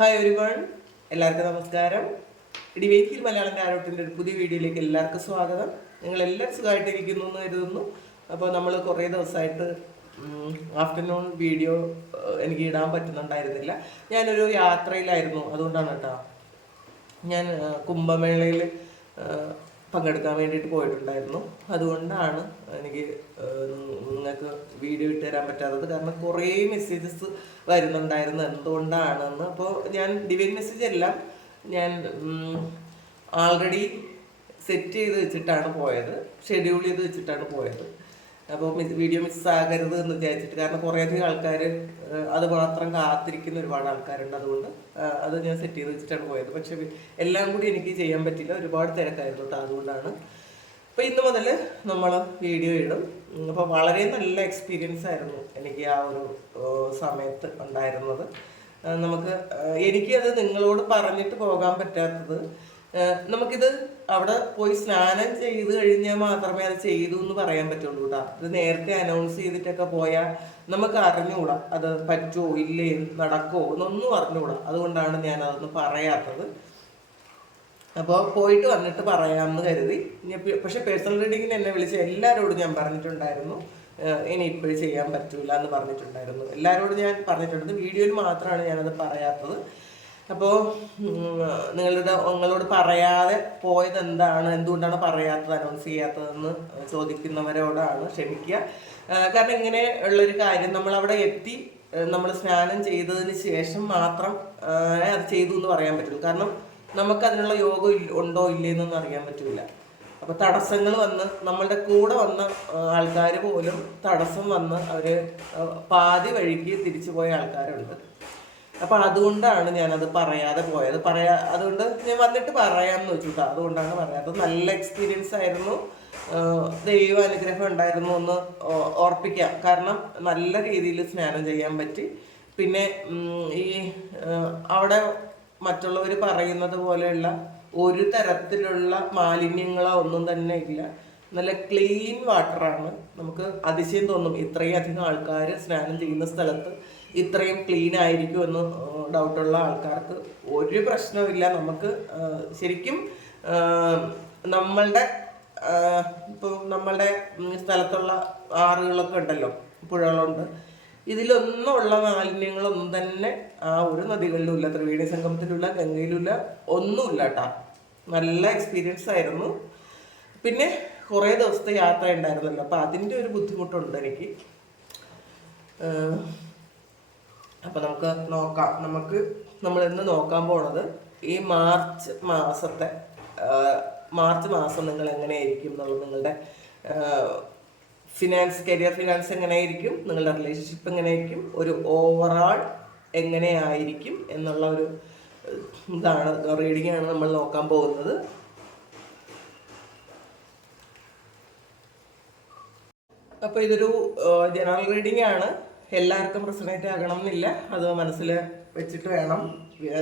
Hi ഒരുവൺ എല്ലാവർക്കും നമസ്കാരം. ഇടി ഡിവൈറ്റിൽ മലയാളം കാരോട്ടിന്റെ ഒരു പുതിയ വീഡിയോയിലേക്ക് എല്ലാവർക്കും സ്വാഗതം. നിങ്ങൾ എല്ലാവരും സുഖമായിട്ടിരിക്കുന്നു എന്ന് കരുതുന്നു. അപ്പോൾ നമ്മൾ കുറേ ദിവസമായിട്ട് ആഫ്റ്റർനൂൺ വീഡിയോ എനിക്ക് ഇടാൻ പറ്റുന്നുണ്ടായിരുന്നില്ല. ഞാനൊരു യാത്രയിലായിരുന്നു. അതുകൊണ്ടാണ് കേട്ടോ. ഞാൻ കുംഭമേളയിൽ പങ്കെടുക്കാൻ വേണ്ടിയിട്ട് പോയിട്ടുണ്ടായിരുന്നു. അതുകൊണ്ടാണ് എനിക്ക് നിങ്ങൾക്ക് വീഡിയോ ഇട്ട് തരാൻ പറ്റാത്തത്. കാരണം കുറേ മെസ്സേജസ് വരുന്നുണ്ടായിരുന്നു. എന്തുകൊണ്ടാണെന്ന് അപ്പോൾ ഞാൻ ഡിവൈൻ മെസ്സേജ് എല്ലാം ഞാൻ ആൾറെഡി സെറ്റ് ചെയ്ത് വെച്ചിട്ടാണ് പോയത്. ഷെഡ്യൂൾ ചെയ്ത് വെച്ചിട്ടാണ് പോയത്. അപ്പോൾ വീഡിയോ മിസ് ആകരുത് എന്ന് വിചാരിച്ചിട്ട്. കാരണം കുറേയധികം ആൾക്കാർ അത് മാത്രം കാത്തിരിക്കുന്ന ഒരുപാട് ആൾക്കാരുണ്ട് അതുകൊണ്ട് അത് ഞാൻ സെറ്റ് ചെയ്ത് വെച്ചിട്ടാണ് പോയത്. പക്ഷെ എല്ലാം കൂടി എനിക്ക് ചെയ്യാൻ പറ്റില്ല. ഒരുപാട് തിരക്കായിരുന്നു അതുകൊണ്ടാണ്. അപ്പോൾ ഇന്ന് മുതൽ നമ്മൾ വീഡിയോ ഇടും. അപ്പോൾ വളരെ നല്ല എക്സ്പീരിയൻസ് ആയിരുന്നു എനിക്ക് ആ ഒരു സമയത്ത് ഉണ്ടായിരുന്നത്. നമുക്ക് എനിക്കത് നിങ്ങളോട് പറഞ്ഞിട്ട് പോകാൻ പറ്റാത്തത് നമുക്കിത് അവിടെ പോയി സ്നാനം ചെയ്ത് കഴിഞ്ഞാൽ മാത്രമേ അത് ചെയ്തു എന്ന് പറയാൻ പറ്റുള്ളൂ കേട്ടോ അത് നേരത്തെ അനൗൺസ് ചെയ്തിട്ടൊക്കെ പോയാൽ നമുക്ക് അറിഞ്ഞുകൂടാ അത് പറ്റുമോ ഇല്ലേ നടക്കുമോ എന്നൊന്നും അറിഞ്ഞുകൂടാ അതുകൊണ്ടാണ് ഞാൻ അതൊന്നും പറയാത്തത്. അപ്പോൾ പോയിട്ട് വന്നിട്ട് പറയാമെന്ന് കരുതി. പക്ഷെ പേഴ്സണൽ റീഡിങ്ങിന് എന്നെ വിളിച്ച എല്ലാവരോടും ഞാൻ പറഞ്ഞിട്ടുണ്ടായിരുന്നു. ഇനി ഇപ്പോഴും ചെയ്യാൻ പറ്റൂല എന്ന് പറഞ്ഞിട്ടുണ്ടായിരുന്നു. എല്ലാവരോടും ഞാൻ പറഞ്ഞിട്ടുണ്ട്. വീഡിയോയിൽ മാത്രമാണ് ഞാനത് പറയാത്തത്. അപ്പോൾ നിങ്ങളുടെ നിങ്ങളോട് പറയാതെ പോയത് എന്താണ്? എന്തുകൊണ്ടാണ് പറയാത്തത് അനൗൺസ് ചെയ്യാത്തതെന്ന് ചോദിക്കുന്നവരോടാണ് ക്ഷമിക്കുക. കാരണം ഇങ്ങനെ ഉള്ളൊരു കാര്യം നമ്മൾ അവിടെ എത്തി നമ്മൾ സ്നാനം ചെയ്തതിന് ശേഷം മാത്രം അത് ചെയ്തു എന്ന് പറയാൻ പറ്റുള്ളൂ. കാരണം നമുക്ക് അതിനുള്ള യോഗം ഉണ്ടോ ഇല്ലേന്നൊന്നും അറിയാൻ പറ്റില്ല അപ്പൊ തടസ്സങ്ങൾ വന്ന് നമ്മളുടെ കൂടെ വന്ന ആൾക്കാർ പോലും തടസ്സം വന്ന് അവർ പാതി വഴിക്ക് തിരിച്ചു പോയ ആൾക്കാരുണ്ട്. അപ്പൊ അതുകൊണ്ടാണ് ഞാനത് പറയാതെ പോയത്. പറയാ അതുകൊണ്ട് ഞാൻ വന്നിട്ട് പറയാമെന്ന് വെച്ചു കേട്ടോ അതുകൊണ്ടാണ് പറയാത്തത് നല്ല എക്സ്പീരിയൻസ് ആയിരുന്നു. ദൈവ അനുഗ്രഹം ഉണ്ടായിരുന്നു എന്ന് ഓർപ്പിക്കാം. കാരണം നല്ല രീതിയിൽ സ്നാനം ചെയ്യാൻ പറ്റി. പിന്നെ ഈ അവിടെ മറ്റുള്ളവർ പറയുന്നത് പോലെയുള്ള ഒരു തരത്തിലുള്ള മാലിന്യങ്ങളോ ഒന്നും തന്നെ ഇല്ല. നല്ല ക്ലീൻ വാട്ടറാണ് നമുക്ക് അതിശയം തോന്നും ഇത്രയും അധികം ആൾക്കാർ സ്നാനം ചെയ്യുന്ന സ്ഥലത്ത്. ഇത്രയും ക്ലീൻ ആയിരിക്കും എന്ന് ഡൗട്ടുള്ള ആൾക്കാർക്ക് ഒരു പ്രശ്നവുമില്ല. നമുക്ക് ശരിക്കും നമ്മളുടെ ഇപ്പോൾ നമ്മളുടെ സ്ഥലത്തുള്ള ആറുകളൊക്കെ ഉണ്ടല്ലോ പുഴകളുണ്ട്. ഇതിലൊന്നും ഉള്ള മാലിന്യങ്ങളൊന്നും തന്നെ ആ ഒരു നദികളിലും ഇല്ല ത്രിവേണി സംഗമത്തിലുള്ള ഗംഗയിലുമില്ല ഒന്നുമില്ല കേട്ടാ നല്ല എക്സ്പീരിയൻസ് ആയിരുന്നു. പിന്നെ കുറേ ദിവസത്തെ യാത്ര ഉണ്ടായിരുന്നല്ലോ. അപ്പം അതിന്റെ ഒരു ബുദ്ധിമുട്ടുണ്ട് എനിക്ക്. ഏഹ് അപ്പം നമുക്ക് നോക്കാം. നമുക്ക് നമ്മൾ ഇന്ന് നോക്കാൻ പോണത് ഈ മാർച്ച് മാസത്തെ മാർച്ച് മാസം നിങ്ങൾ എങ്ങനെയായിരിക്കും എന്നുള്ളത് നിങ്ങളുടെ ഫിനാൻസ് കരിയർ ഫിനാൻസ് എങ്ങനെയായിരിക്കും നിങ്ങളുടെ റിലേഷൻഷിപ്പ് എങ്ങനെയായിരിക്കും ഒരു ഓവറാൾ എങ്ങനെയായിരിക്കും എന്നുള്ള ഒരു ഇതാണ് റീഡിംഗ് ആണ് നമ്മൾ നോക്കാൻ പോകുന്നത്. അപ്പോൾ ഇതൊരു ജനറൽ റീഡിംഗ് ആണ്. എല്ലാവർക്കും റെസണേറ്റ് ആകണം എന്നില്ല അത് മനസ്സിൽ വെച്ചിട്ട് വേണം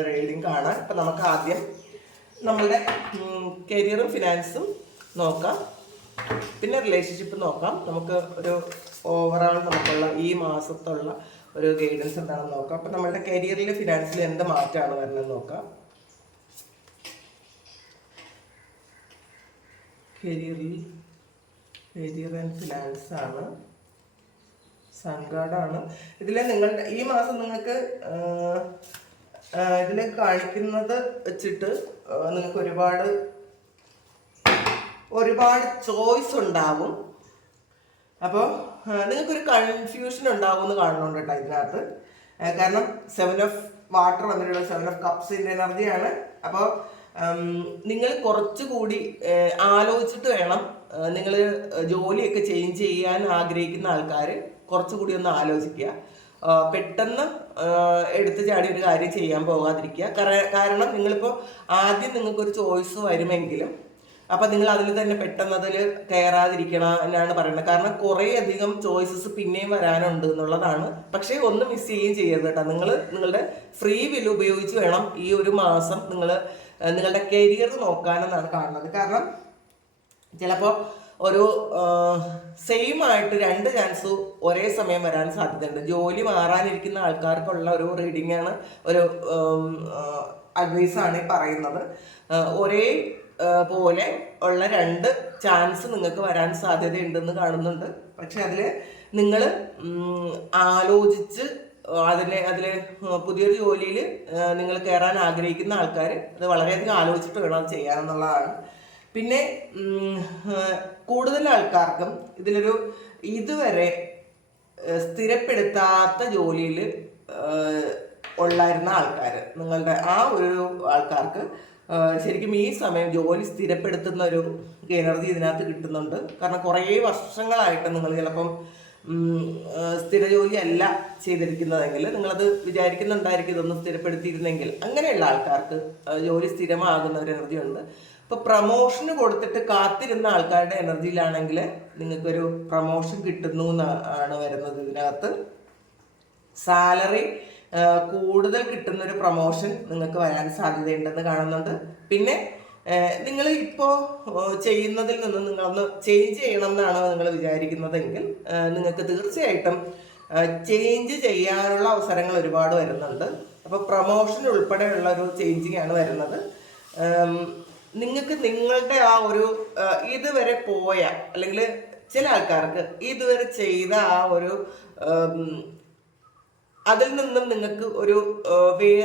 റീഡിംഗ് കാണാൻ. അപ്പം നമുക്ക് ആദ്യം നമ്മളുടെ കരിയറും ഫിനാൻസും നോക്കാം. പിന്നെ റിലേഷൻഷിപ്പ് നോക്കാം. നമുക്ക് ഒരു ഓവറോൾ നമുക്കുള്ള ഈ മാസത്തുള്ള ഒരു ഗൈഡൻസ് എന്താണെന്ന് നോക്കാം. അപ്പം നമ്മളുടെ കരിയറിൽ ഫിനാൻസിൽ എന്ത് മാറ്റമാണ് വരുന്നത് നോക്കാം. കരിയറിൽ കരിയർ ആൻഡ് ഫിനാൻസ് സങ്കാടാണ് ഇതിൽ നിങ്ങളുടെ ഈ മാസം നിങ്ങൾക്ക് ഇതിൽ കാണിക്കുന്നത് വെച്ചിട്ട് നിങ്ങൾക്ക് ഒരുപാട് ഒരുപാട് ചോയ്സ് ഉണ്ടാവും. അപ്പോൾ നിങ്ങൾക്കൊരു കൺഫ്യൂഷൻ ഉണ്ടാവും എന്ന് കാണുന്നുണ്ട് കേട്ടോ ഇതിനകത്ത്. കാരണം സെവൻ ഓഫ് വാട്ടർ വന്നിട്ടുള്ള സെവൻ ഓഫ് കപ്സിന്റെ എനർജിയാണ് അപ്പോൾ നിങ്ങൾ കുറച്ചുകൂടി ആലോചിച്ചിട്ട് വേണം നിങ്ങൾ ജോലിയൊക്കെ ചേഞ്ച് ചെയ്യാൻ ആഗ്രഹിക്കുന്ന ആൾക്കാർ കുറച്ചുകൂടി ഒന്ന് ആലോചിക്കുക. പെട്ടെന്ന് എടുത്തു ചാടി ഒരു കാര്യം ചെയ്യാൻ പോകാതിരിക്കുക. കര- കാരണം നിങ്ങളിപ്പോൾ ആദ്യം നിങ്ങൾക്കൊരു ചോയ്സ് വരുമെങ്കിലും അപ്പം നിങ്ങൾ അതിൽ തന്നെ പെട്ടെന്ന് അതിൽ കയറാതിരിക്കണം എന്നാണ് പറയുന്നത്. കാരണം കുറേ അധികം ചോയ്സസ് പിന്നെയും വരാനുണ്ട് എന്നുള്ളതാണ്. പക്ഷേ ഒന്ന് മിസ് ചെയ്യുകയും ചെയ്യരുത് കേട്ടോ. നിങ്ങൾ നിങ്ങളുടെ ഫ്രീ വിൽ ഉപയോഗിച്ച് വേണം ഈ ഒരു മാസം നിങ്ങൾ നിങ്ങളുടെ കരിയർ നോക്കാനെന്നാണ് കാണുന്നത്. കാരണം ചിലപ്പോൾ ഒരു സെയിം ആയിട്ട് രണ്ട് ചാൻസ് ഒരേ സമയം വരാൻ സാധ്യതയുണ്ട്. ജോലി മാറാനിരിക്കുന്ന ആൾക്കാർക്കുള്ള ഒരു റീഡിംഗ് ആണ് ഒരു അഡ്വൈസ് ആണ് പറയുന്നത്. ഒരേ പോലെ ഉള്ള രണ്ട് ചാൻസ് നിങ്ങൾക്ക് വരാൻ സാധ്യതയുണ്ടെന്ന് കാണുന്നുണ്ട്. പക്ഷെ അതിൽ നിങ്ങൾ ആലോചിച്ച് അതിനെ അതിൽ പുതിയൊരു ജോലിയിൽ നിങ്ങൾ കയറാൻ ആഗ്രഹിക്കുന്ന ആൾക്കാർ അത് വളരെയധികം ആലോചിച്ചിട്ട് വേണം അത് ചെയ്യാനെന്നുള്ളതാണ് പിന്നെ കൂടുതൽ ആൾക്കാർക്കും ഇതിലൊരു ഇതുവരെ സ്ഥിരപ്പെടുത്താത്ത ജോലിയിൽ ഉള്ളായിരുന്ന ആൾക്കാർ നിങ്ങളുടെ ആ ഒരു ആൾക്കാർക്ക് ശരിക്കും ഈ സമയം ജോലി സ്ഥിരപ്പെടുത്തുന്ന ഒരു എനർജി ഇതിനകത്ത് കിട്ടുന്നുണ്ട്. കാരണം കുറേ വർഷങ്ങളായിട്ട് നിങ്ങൾ ചിലപ്പം സ്ഥിര ജോലി അല്ല ചെയ്തിരിക്കുന്നതെങ്കിൽ നിങ്ങളത് വിചാരിക്കുന്നുണ്ടായിരിക്കും ഇതൊന്ന് സ്ഥിരപ്പെടുത്തിയിരുന്നെങ്കിൽ. അങ്ങനെയുള്ള ആൾക്കാർക്ക് ജോലി സ്ഥിരമാകുന്ന ഒരു എനർജി ഉണ്ട്. ഇപ്പൊ പ്രമോഷന് കൊടുത്തിട്ട് കാത്തിരുന്ന ആൾക്കാരുടെ എനർജിയിലാണെങ്കിൽ നിങ്ങൾക്കൊരു പ്രമോഷൻ കിട്ടുന്നു എന്നാണ് വരുന്നത് ഇതിനകത്ത്. സാലറി കൂടുതൽ കിട്ടുന്ന ഒരു പ്രമോഷൻ നിങ്ങൾക്ക് വരാൻ സാധ്യതയുണ്ടെന്ന് കാണുന്നുണ്ട്. പിന്നെ നിങ്ങൾ ഇപ്പോൾ ചെയ്യുന്നതിൽ നിന്ന് നിങ്ങളൊന്ന് ചേഞ്ച് ചെയ്യണം എന്നാണ് നിങ്ങൾ വിചാരിക്കുന്നതെങ്കിൽ നിങ്ങൾക്ക് തീർച്ചയായിട്ടും ചേഞ്ച് ചെയ്യാനുള്ള അവസരങ്ങൾ ഒരുപാട് വരുന്നുണ്ട്. അപ്പോൾ പ്രമോഷൻ ഉൾപ്പെടെയുള്ള ഒരു ചേഞ്ചിങ് ആണ് വരുന്നത്. നിങ്ങൾക്ക് നിങ്ങളുടെ ആ ഒരു ഇതുവരെ പോയ അല്ലെങ്കിൽ ചില ആൾക്കാർക്ക് ഇതുവരെ ചെയ്ത ആ ഒരു അതിൽ നിന്നും നിങ്ങൾക്ക് ഒരു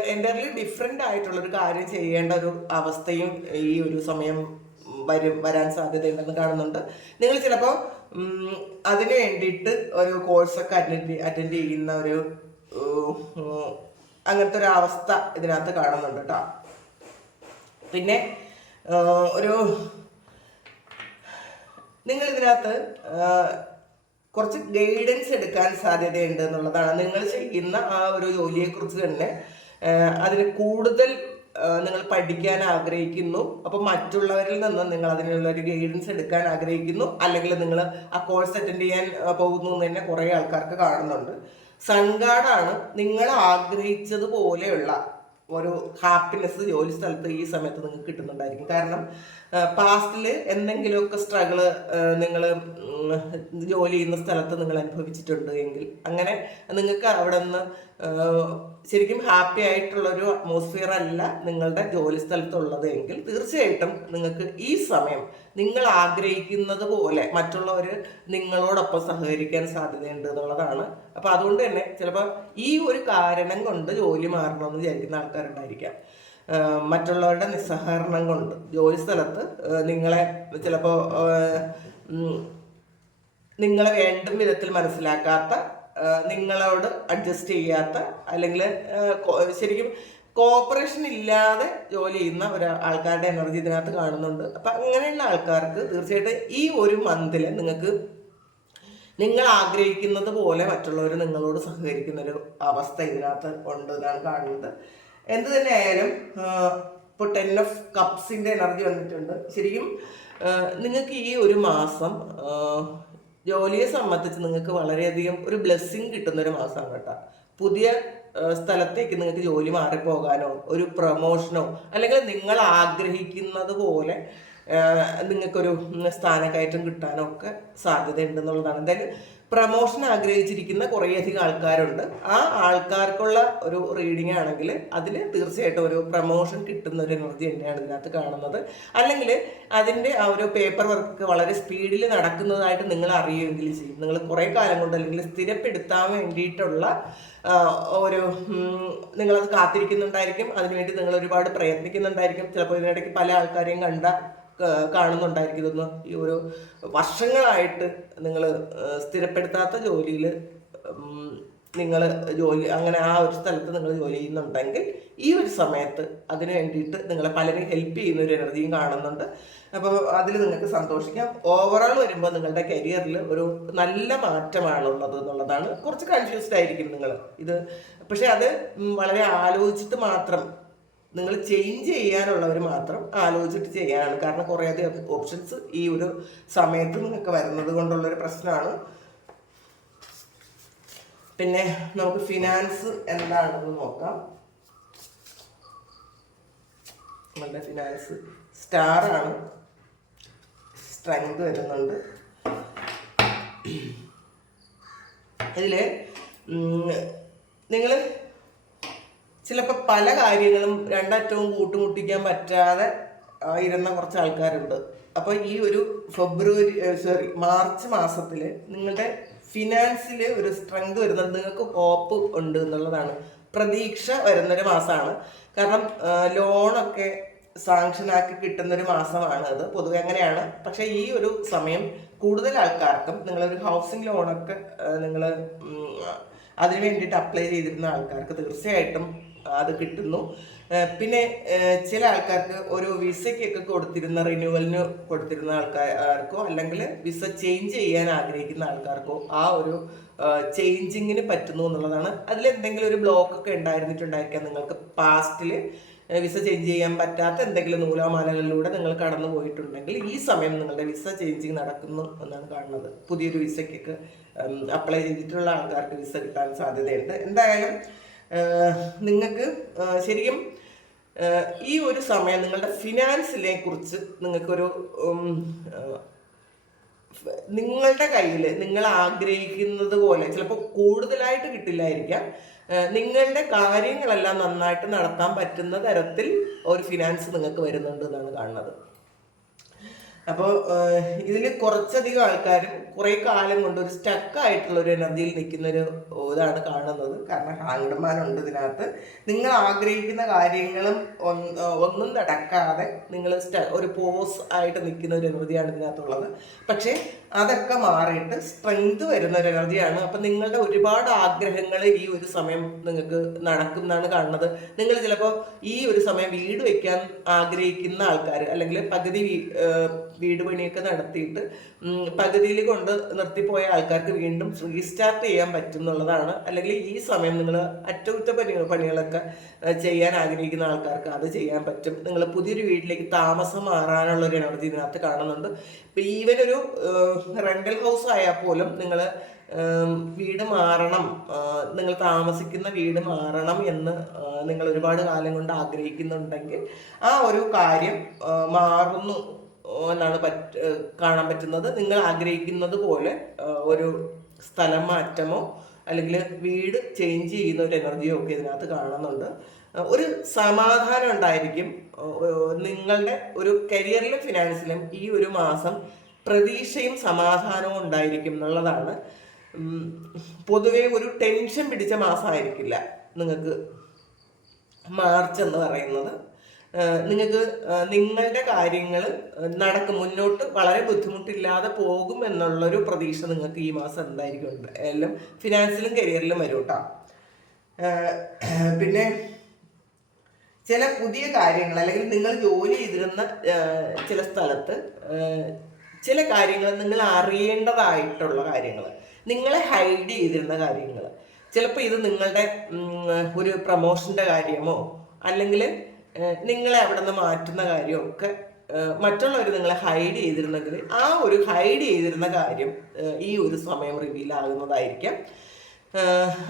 എന്റർലി ഡിഫറെന്റ് ആയിട്ടുള്ള ഒരു കാര്യം ചെയ്യേണ്ട ഒരു അവസ്ഥയും ഈ ഒരു സമയം വരും വരാൻ സാധ്യതയുണ്ടെന്ന് കാണുന്നുണ്ട്. നിങ്ങൾ ചിലപ്പോൾ അതിന് വേണ്ടിയിട്ട് ഒരു കോഴ്സൊക്കെ അറ്റൻഡ് അറ്റൻഡ് ചെയ്യുന്ന ഒരു അങ്ങനത്തെ ഒരു അവസ്ഥ ഇതിനകത്ത് കാണുന്നുണ്ട് കേട്ടോ പിന്നെ ഒരു നിങ്ങൾ ഇതിനകത്ത് കുറച്ച് ഗൈഡൻസ് എടുക്കാൻ സാധ്യതയുണ്ട് എന്നുള്ളതാണ് നിങ്ങൾ ചെയ്യുന്ന ആ ഒരു ജോലിയെക്കുറിച്ച് തന്നെ അതിന് കൂടുതൽ നിങ്ങൾ പഠിക്കാൻ ആഗ്രഹിക്കുന്നു. അപ്പോൾ മറ്റുള്ളവരിൽ നിന്ന് നിങ്ങൾ അതിനുള്ള ഒരു ഗൈഡൻസ് എടുക്കാൻ ആഗ്രഹിക്കുന്നു. അല്ലെങ്കിൽ നിങ്ങൾ ആ കോഴ്സ് അറ്റൻഡ് ചെയ്യാൻ പോകുന്നു എന്ന് തന്നെ കുറേ ആൾക്കാർക്ക് കാണുന്നുണ്ട്. സൺഗാർഡാണ് നിങ്ങൾ ആഗ്രഹിച്ചതുപോലെയുള്ള ഒരു ഹാപ്പിനെസ് ജോലി സ്ഥലത്ത് ഈ സമയത്ത് നിങ്ങൾക്ക് കിട്ടുന്നുണ്ടായിരിക്കും. കാരണം പാസ്റ്റിൽ എന്തെങ്കിലുമൊക്കെ സ്ട്രഗിൾ നിങ്ങൾ ജോലി ചെയ്യുന്ന സ്ഥലത്ത് നിങ്ങൾ അനുഭവിച്ചിട്ടുണ്ട് എങ്കിൽ അങ്ങനെ നിങ്ങൾക്ക് അവിടെ നിന്ന് ശരിക്കും ഹാപ്പി ആയിട്ടുള്ള ഒരു അറ്റ്മോസ്ഫിയർ അല്ല നിങ്ങളുടെ ജോലി സ്ഥലത്തുള്ളത് എങ്കിൽ തീർച്ചയായിട്ടും നിങ്ങൾക്ക് ഈ സമയം നിങ്ങൾ ആഗ്രഹിക്കുന്നത് പോലെ മറ്റുള്ളവർ നിങ്ങളോടൊപ്പം സഹകരിക്കാൻ സാധ്യതയുണ്ട് എന്നുള്ളതാണ്. അപ്പോൾ അതുകൊണ്ട് തന്നെ ചിലപ്പോൾ ഈ ഒരു കാരണം കൊണ്ട് ജോലി മാറണമെന്ന് വിചാരിക്കുന്ന ആൾക്കാരുണ്ടായിരിക്കാം. മറ്റുള്ളവരുടെ നിസ്സഹകരണം കൊണ്ട് ജോലി സ്ഥലത്ത് നിങ്ങളെ ചിലപ്പോൾ നിങ്ങളെ വേണ്ടും വിധത്തിൽ മനസ്സിലാക്കാത്ത നിങ്ങളോട് അഡ്ജസ്റ്റ് ചെയ്യാത്ത അല്ലെങ്കിൽ ശരിക്കും കോപ്പറേഷൻ ഇല്ലാതെ ജോലി ചെയ്യുന്ന ഒരു ആൾക്കാരുടെ എനർജി ഇതിനകത്ത് കാണുന്നുണ്ട്. അപ്പം അങ്ങനെയുള്ള ആൾക്കാർക്ക് തീർച്ചയായിട്ടും ഈ ഒരു മന്തിൽ നിങ്ങൾക്ക് നിങ്ങൾ ആഗ്രഹിക്കുന്നത് പോലെ മറ്റുള്ളവർ നിങ്ങളോട് സഹകരിക്കുന്ന ഒരു അവസ്ഥ ഇതിനകത്ത് ഉണ്ട് എന്നാണ് കാണുന്നത്. എന്ത് തന്നെ ആയാലും ഇപ്പോൾ ടെൻ ഓഫ് കപ്സിന്റെ എനർജി വന്നിട്ടുണ്ട്. ശരിക്കും നിങ്ങൾക്ക് ഈ ഒരു മാസം ജോലിയെ സംബന്ധിച്ച് നിങ്ങൾക്ക് വളരെയധികം ഒരു ബ്ലെസ്സിങ് കിട്ടുന്ന ഒരു മാസമാണ് കേട്ടോ. പുതിയ സ്ഥലത്തേക്ക് നിങ്ങൾക്ക് ജോലി മാറിപ്പോകാനോ ഒരു പ്രൊമോഷനോ അല്ലെങ്കിൽ നിങ്ങൾ ആഗ്രഹിക്കുന്നത് പോലെ നിങ്ങൾക്കൊരു സ്ഥാനക്കയറ്റം കിട്ടാനോ ഒക്കെ സാധ്യതയുണ്ടെന്നുള്ളതാണ്. എന്തായാലും പ്രമോഷൻ ആഗ്രഹിച്ചിരിക്കുന്ന കുറേയധികം ആൾക്കാരുണ്ട്. ആ ആൾക്കാർക്കുള്ള ഒരു റീഡിംഗ് ആണെങ്കിൽ അതിൽ തീർച്ചയായിട്ടും ഒരു പ്രമോഷൻ കിട്ടുന്ന ഒരു എനർജി തന്നെയാണ് ഇതിനകത്ത് കാണുന്നത്. അല്ലെങ്കിൽ അതിന്റെ ആ ഒരു പേപ്പർ വർക്ക് വളരെ സ്പീഡിൽ നടക്കുന്നതായിട്ട് നിങ്ങൾ അറിയുമെങ്കിൽ ചെയ്യും. നിങ്ങൾ കുറേ കാലം കൊണ്ട് അല്ലെങ്കിൽ സ്ഥിരപ്പെടുത്താൻ വേണ്ടിയിട്ടുള്ള ഒരു നിങ്ങളത് കാത്തിരിക്കുന്നുണ്ടായിരിക്കും. അതിനുവേണ്ടി നിങ്ങൾ ഒരുപാട് പ്രയത്നിക്കുന്നുണ്ടായിരിക്കും. ചിലപ്പോൾ ഇതിനിടയ്ക്ക് പല ആൾക്കാരെയും കണ്ട ക- കാണുന്നുണ്ടായിരിക്കും ഇതൊന്ന് ഈ ഒരു വർഷങ്ങളായിട്ട് നിങ്ങൾ സ്ഥിരപ്പെടുത്താത്ത ജോലിയിൽ നിങ്ങൾ ജോലി അങ്ങനെ ആ ഒരു സ്ഥലത്ത് നിങ്ങൾ ജോലി ചെയ്യുന്നുണ്ടെങ്കിൽ ഈ ഒരു സമയത്ത് അതിന് വേണ്ടിയിട്ട് നിങ്ങളെ പലരും ഹെൽപ്പ് ചെയ്യുന്ന ഒരു എനർജിയും കാണുന്നുണ്ട്. അപ്പോൾ അതിൽ നിങ്ങൾക്ക് സന്തോഷിക്കാം. ഓവറോൾ വരുമ്പോൾ നിങ്ങളുടെ കരിയറിൽ ഒരു നല്ല മാറ്റമാണുള്ളത് എന്നുള്ളതാണ്. കുറച്ച് കൺഫ്യൂസ്ഡ് ആയിരിക്കും നിങ്ങൾ ഇത് പക്ഷേ അത് വളരെ ആലോചിച്ചിട്ട് മാത്രം നിങ്ങൾ ചേഞ്ച് ചെയ്യാനുള്ളവർ മാത്രം ആലോചിച്ചിട്ട് ചെയ്യാനാണ്. കാരണം കുറേയധികം ഓപ്ഷൻസ് ഈ ഒരു സമയത്ത് നിങ്ങൾക്ക് വരുന്നത് കൊണ്ടുള്ളൊരു പ്രശ്നമാണ് പിന്നെ നമുക്ക് ഫിനാൻസ് എന്താണെന്ന് നോക്കാം. നമ്മളുടെ ഫിനാൻസ് സ്റ്റാർ ആണ്. സ്ട്രെങ്ത് വരുന്നുണ്ട്. ഇതിൽ നിങ്ങൾ ചിലപ്പോൾ പല കാര്യങ്ങളും രണ്ടറ്റവും കൂട്ടുമുട്ടിക്കാൻ പറ്റാതെ ഇരുന്ന കുറച്ച് ആൾക്കാരുണ്ട്. അപ്പോൾ ഈ ഒരു ഫെബ്രുവരി സോറി മാർച്ച് മാസത്തിൽ നിങ്ങളുടെ ഫിനാൻസിൽ ഒരു സ്ട്രെങ്ത് വരുന്നത് നിങ്ങൾക്ക് ഹോപ്പ് ഉണ്ട് എന്നുള്ളതാണ്. പ്രതീക്ഷ വരുന്നൊരു മാസമാണ് കാരണം ലോണൊക്കെ സാങ്ഷൻ ആക്കി കിട്ടുന്നൊരു മാസമാണ് അത്. പൊതുവെ അങ്ങനെയാണ്. പക്ഷേ ഈ ഒരു സമയം കൂടുതൽ ആൾക്കാർക്കും നിങ്ങളൊരു ഹൗസിംഗ് ലോണൊക്കെ നിങ്ങൾ അതിനു വേണ്ടിയിട്ട് അപ്ലൈ ചെയ്തിരുന്ന ആൾക്കാർക്ക് തീർച്ചയായിട്ടും അത് കിട്ടുന്നു. പിന്നെ ചില ആൾക്കാർക്ക് ഒരു വിസയ്ക്കൊക്കെ കൊടുത്തിരുന്ന റിന്യൂവലിന് കൊടുത്തിരുന്ന ആൾക്കാർക്കോ അല്ലെങ്കിൽ വിസ ചേഞ്ച് ചെയ്യാൻ ആഗ്രഹിക്കുന്ന ആൾക്കാർക്കോ ആ ഒരു ചേഞ്ചിങ്ങിന് പറ്റുന്നു എന്നുള്ളതാണ്. അതിലെന്തെങ്കിലും ഒരു ബ്ലോക്ക് ഒക്കെ ഉണ്ടായിരുന്നിട്ടുണ്ടായിരിക്കാം നിങ്ങൾക്ക് പാസ്റ്റിൽ വിസ ചേഞ്ച് ചെയ്യാൻ പറ്റാത്ത എന്തെങ്കിലും നൂലാമാലകളിലൂടെ നിങ്ങൾ കടന്നു പോയിട്ടുണ്ടെങ്കിൽ ഈ സമയം നിങ്ങളുടെ വിസ ചേഞ്ചിങ് നടക്കുന്നു എന്നാണ് കാണുന്നത്. പുതിയൊരു വിസയ്ക്കൊക്കെ അപ്ലൈ ചെയ്തിട്ടുള്ള ആൾക്കാർക്ക് വിസ കിട്ടാൻ സാധ്യതയുണ്ട്. എന്തായാലും നിങ്ങൾക്ക് ശരിക്കും ഈ ഒരു സമയം നിങ്ങളുടെ ഫിനാൻസിനെ കുറിച്ച് നിങ്ങൾക്കൊരു നിങ്ങളുടെ കയ്യിൽ നിങ്ങൾ ആഗ്രഹിക്കുന്നത് പോലെ ചിലപ്പോൾ കൂടുതലായിട്ട് കിട്ടില്ലായിരിക്കാം നിങ്ങളുടെ കാര്യങ്ങളെല്ലാം നന്നായിട്ട് നടത്താൻ പറ്റുന്ന തരത്തിൽ ഒരു ഫിനാൻസ് നിങ്ങൾക്ക് വരുന്നുണ്ട് എന്നാണ് കാണുന്നത്. അപ്പോൾ ഇതിൽ കുറച്ചധികം ആൾക്കാരും കുറേ കാലം കൊണ്ട് ഒരു സ്റ്റക്ക് ആയിട്ടുള്ള ഒരു എനർജിയിൽ നിൽക്കുന്ന ഒരു ഇതാണ് കാണുന്നത്. കാരണം ഹാങ്ഡമാനുണ്ട് ഇതിനകത്ത്. നിങ്ങൾ ആഗ്രഹിക്കുന്ന കാര്യങ്ങളും ഒന്നും നടക്കാതെ നിങ്ങൾ ഒരു പോസ് ആയിട്ട് നിൽക്കുന്ന ഒരു എനർജിയാണ് ഇതിനകത്തുള്ളത്. പക്ഷേ അതൊക്കെ മാറിയിട്ട് സ്ട്രെങ്ത് വരുന്ന ഒരു എനർജിയാണ് അപ്പം നിങ്ങളുടെ ഒരുപാട് ആഗ്രഹങ്ങൾ ഈ ഒരു സമയം നിങ്ങൾക്ക് നടക്കും എന്നാണ് കാണുന്നത്. നിങ്ങൾ ചിലപ്പോൾ ഈ ഒരു സമയം വീട് വയ്ക്കാൻ ആഗ്രഹിക്കുന്ന ആൾക്കാർ അല്ലെങ്കിൽ പകുതി വീട് പണിയൊക്കെ നടത്തിയിട്ട് പകുതിയിൽ കൊണ്ട് നിർത്തിപ്പോയ ആൾക്കാർക്ക് വീണ്ടും റീസ്റ്റാർട്ട് ചെയ്യാൻ പറ്റും എന്നുള്ളതാണ് അല്ലെങ്കിൽ ഈ സമയം നിങ്ങൾ അറ്റകുറ്റ പണി പണികളൊക്കെ ചെയ്യാൻ ആഗ്രഹിക്കുന്ന ആൾക്കാർക്ക് അത് ചെയ്യാൻ പറ്റും. നിങ്ങൾ പുതിയൊരു വീട്ടിലേക്ക് താമസം മാറാനുള്ള ഒരു എനർജി ഇതിനകത്ത് കാണുന്നുണ്ട്. ഇപ്പം ഈവൻ ഒരു റെന്റൽ ഹൗസ് ആയാൽ പോലും നിങ്ങൾ വീട് മാറണം. നിങ്ങൾ താമസിക്കുന്ന വീട് മാറണം എന്ന് നിങ്ങൾ ഒരുപാട് കാലം കൊണ്ട് ആഗ്രഹിക്കുന്നുണ്ടെങ്കിൽ ആ ഒരു കാര്യം മാറുന്നു എന്നാണ് പറ്റ കാണാൻ പറ്റുന്നത്. നിങ്ങൾ ആഗ്രഹിക്കുന്നത് പോലെ ഒരു സ്ഥലം മാറ്റമോ അല്ലെങ്കിൽ വീട് ചേഞ്ച് ചെയ്യുന്ന ഒരു എനർജിയോ ഒക്കെ ഇതിനകത്ത് കാണുന്നുണ്ട്. ഒരു സമാധാനം ഉണ്ടായിരിക്കും. നിങ്ങളുടെ ഒരു കരിയറിലും ഫിനാൻസിലും ഈ ഒരു മാസം പ്രതീക്ഷയും സമാധാനവും ഉണ്ടായിരിക്കും എന്നുള്ളതാണ്. പൊതുവെ ഒരു ടെൻഷൻ പിടിച്ച മാസമായിരിക്കില്ല നിങ്ങൾക്ക് മാർച്ച് എന്ന് പറയുന്നത്. നിങ്ങൾക്ക് നിങ്ങളുടെ കാര്യങ്ങൾ നടക്കും മുന്നോട്ട് വളരെ ബുദ്ധിമുട്ടില്ലാതെ പോകും എന്നുള്ളൊരു പ്രതീക്ഷ നിങ്ങൾക്ക് ഈ മാസം എന്തായിരിക്കും? എല്ലാം ഫിനാൻസിലും കരിയറിലും വരും കേട്ടോ പിന്നെ ചില പുതിയ കാര്യങ്ങൾ അല്ലെങ്കിൽ നിങ്ങൾ ജോലി ചെയ്തിരുന്ന ചില സ്ഥലത്ത് ചില കാര്യങ്ങൾ നിങ്ങൾ അറിയേണ്ടതായിട്ടുള്ള കാര്യങ്ങൾ. നിങ്ങളെ ഹൈഡ് ചെയ്തിരുന്ന കാര്യങ്ങൾ. ചിലപ്പോൾ ഇത് നിങ്ങളുടെ ഒരു പ്രൊമോഷന്റെ കാര്യമോ അല്ലെങ്കിൽ നിങ്ങളെ അവിടെ നിന്ന് മാറ്റുന്ന കാര്യമോ ഒക്കെ മറ്റുള്ളവർ നിങ്ങളെ ഹൈഡ് ചെയ്തിരുന്നെങ്കിൽ ആ ഒരു ഹൈഡ് ചെയ്തിരുന്ന കാര്യം ഈ ഒരു സമയം റിവീൽ ആകുന്നതായിരിക്കാം.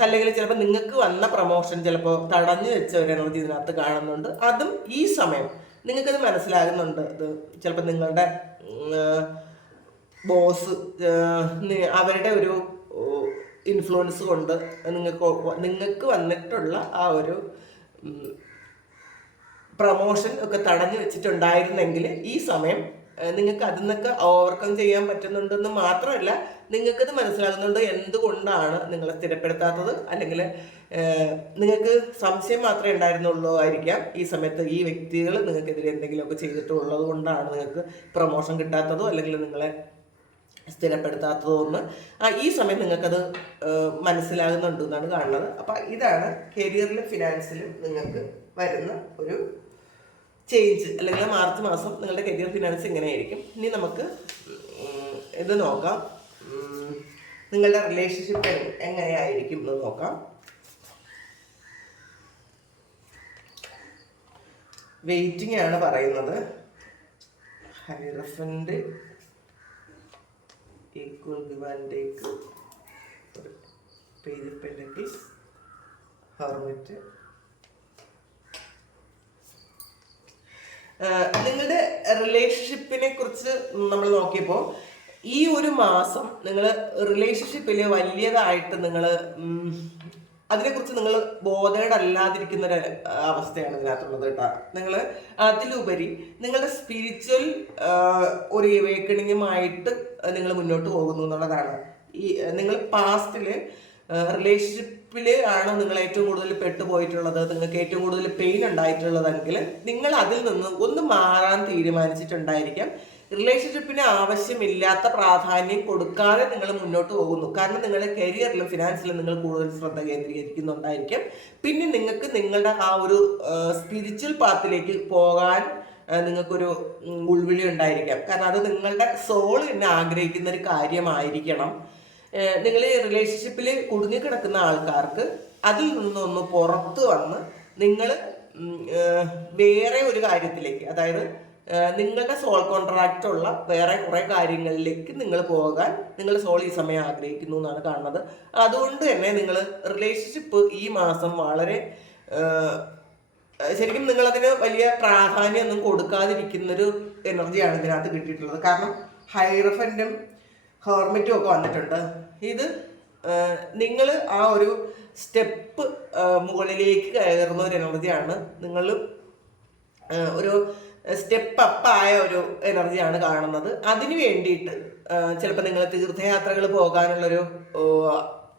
അല്ലെങ്കിൽ ചിലപ്പോൾ നിങ്ങൾക്ക് വന്ന പ്രൊമോഷൻ ചിലപ്പോൾ തടഞ്ഞു വെച്ച ഒരു ഇതിനകത്ത് കാണുന്നുണ്ട്. അതും ഈ സമയം നിങ്ങൾക്കത് മനസ്സിലാകുന്നുണ്ട്. ഇത് ചിലപ്പോൾ നിങ്ങളുടെ ബോസ് അവരുടെ ഒരു ഇൻഫ്ലുവൻസ് കൊണ്ട് നിങ്ങൾക്ക് നിങ്ങൾക്ക് വന്നിട്ടുള്ള ആ ഒരു പ്രമോഷൻ ഒക്കെ തടഞ്ഞു വെച്ചിട്ടുണ്ടായിരുന്നെങ്കിൽ ഈ സമയം നിങ്ങൾക്ക് അതിൽ നിന്നൊക്കെ ഓവർകം ചെയ്യാൻ പറ്റുന്നുണ്ടെന്ന് മാത്രമല്ല നിങ്ങൾക്കത് മനസ്സിലാകുന്നുണ്ട് എന്തുകൊണ്ടാണ് നിങ്ങളെ സ്ഥിരപ്പെടുത്താത്തത്? അല്ലെങ്കിൽ നിങ്ങൾക്ക് സംശയം മാത്രമേ ഉണ്ടായിരുന്നുള്ളൂ ആയിരിക്കാം. ഈ സമയത്ത് ഈ വ്യക്തികൾ നിങ്ങൾക്കെതിരെ എന്തെങ്കിലുമൊക്കെ ചെയ്തിട്ടുള്ളത് കൊണ്ടാണ് നിങ്ങൾക്ക് പ്രൊമോഷൻ കിട്ടാത്തതോ അല്ലെങ്കിൽ നിങ്ങളെ സ്ഥിരപ്പെടുത്താത്തതോ ആ, ഈ സമയം നിങ്ങൾക്കത് മനസ്സിലാകുന്നുണ്ട് എന്നാണ് കാണുന്നത്. അപ്പം ഇതാണ് കരിയറിലും ഫിനാൻസിലും നിങ്ങൾക്ക് വരുന്ന ഒരു ചേഞ്ച് അല്ലെങ്കിൽ മാർച്ച് മാസം നിങ്ങളുടെ കരിയർ ഫിനാൻസ് ഇങ്ങനെയായിരിക്കും ഇനി നമുക്ക് ഇത് നോക്കാം. നിങ്ങളുടെ റിലേഷൻഷിപ്പ് എങ്ങനെയായിരിക്കും എന്ന് നോക്കാം. വെയിറ്റിംഗ് ആണ് പറയുന്നത്. ഹൈറഫന്റെ ഈക്വൽ ഗിവ് ആൻഡ് ഹെർമിറ്റ്. നിങ്ങളുടെ റിലേഷൻഷിപ്പിനെ കുറിച്ച് നമ്മൾ നോക്കിയപ്പോൾ ഈ ഒരു മാസം നിങ്ങൾ റിലേഷൻഷിപ്പിൽ വലിയതായിട്ട് നിങ്ങൾ അതിനെക്കുറിച്ച് നിങ്ങൾ ബോധേഡ് അല്ലാതിരിക്കുന്ന ഒരു അവസ്ഥയാണ് ഇതിനകത്തുള്ളത് കേട്ടോ. നിങ്ങൾ അതിലുപരി നിങ്ങളുടെ സ്പിരിച്വൽ ഒരു ഇവേക്കണിങ്ങുമായിട്ട് നിങ്ങൾ മുന്നോട്ട് പോകുന്നു എന്നുള്ളതാണ്. ഈ നിങ്ങൾ പാസ്റ്റിൽ റിലേഷൻഷിപ്പിൽ ആണ് നിങ്ങൾ ഏറ്റവും കൂടുതൽ പെട്ടുപോയിട്ടുള്ളത്? നിങ്ങൾക്ക് ഏറ്റവും കൂടുതൽ പെയിൻ ഉണ്ടായിട്ടുള്ളതെങ്കിൽ നിങ്ങൾ അതിൽ നിന്ന് ഒന്ന് മാറാൻ തീരുമാനിച്ചിട്ടുണ്ടായിരിക്കാം. റിലേഷൻഷിപ്പിന് ആവശ്യമില്ലാത്ത പ്രാധാന്യം കൊടുക്കാതെ നിങ്ങൾ മുന്നോട്ട് പോകുന്നു. കാരണം നിങ്ങളുടെ കരിയറിലും ഫിനാൻസിലും നിങ്ങൾ കൂടുതൽ ശ്രദ്ധ കേന്ദ്രീകരിക്കുന്നുണ്ടായിരിക്കും. പിന്നെ നിങ്ങൾക്ക് നിങ്ങളുടെ ആ ഒരു സ്പിരിച്വൽ പാത്തിലേക്ക് പോകാൻ നിങ്ങൾക്കൊരു ഉൾവിളി ഉണ്ടായിരിക്കാം. കാരണം അത് നിങ്ങളുടെ സോൾ തന്നെ ആഗ്രഹിക്കുന്ന ഒരു കാര്യമായിരിക്കണം. നിങ്ങൾ ഈ റിലേഷൻഷിപ്പിൽ കുടുങ്ങിക്കിടക്കുന്ന ആൾക്കാർക്ക് അതിൽ നിന്നൊന്ന് പുറത്ത് വന്ന് നിങ്ങൾ വേറെ ഒരു കാര്യത്തിലേക്ക് അതായത് നിങ്ങളുടെ സോൾ കോൺട്രാക്റ്റ് ഉള്ള വേറെ കുറെ കാര്യങ്ങളിലേക്ക് നിങ്ങൾ പോകാൻ നിങ്ങൾ സോൾ ഈ സമയം ആഗ്രഹിക്കുന്നു എന്നാണ് കാണുന്നത്. അതുകൊണ്ട് തന്നെ നിങ്ങൾ റിലേഷൻഷിപ്പ് ഈ മാസം വളരെ ശരിക്കും നിങ്ങൾ അതിന് വലിയ പ്രാധാന്യം ഒന്നും കൊടുക്കാതിരിക്കുന്നൊരു എനർജിയാണ് ഇതിനകത്ത് കിട്ടിയിട്ടുള്ളത്. കാരണം ഹൈറഫന്റും ഹോർമിറ്റും ഒക്കെ വന്നിട്ടുണ്ട്. ഇത് നിങ്ങൾ ആ ഒരു സ്റ്റെപ്പ് മുകളിലേക്ക് കയറുന്ന ഒരു എനർജിയാണ് നിങ്ങൾ ഒരു സ്റ്റെപ്പ് അപ്പ് ആയ ഒരു എനർജിയാണ് കാണുന്നത്. അതിന് വേണ്ടിയിട്ട് ചിലപ്പോൾ നിങ്ങൾ തീർത്ഥയാത്രകൾ പോകാനുള്ളൊരു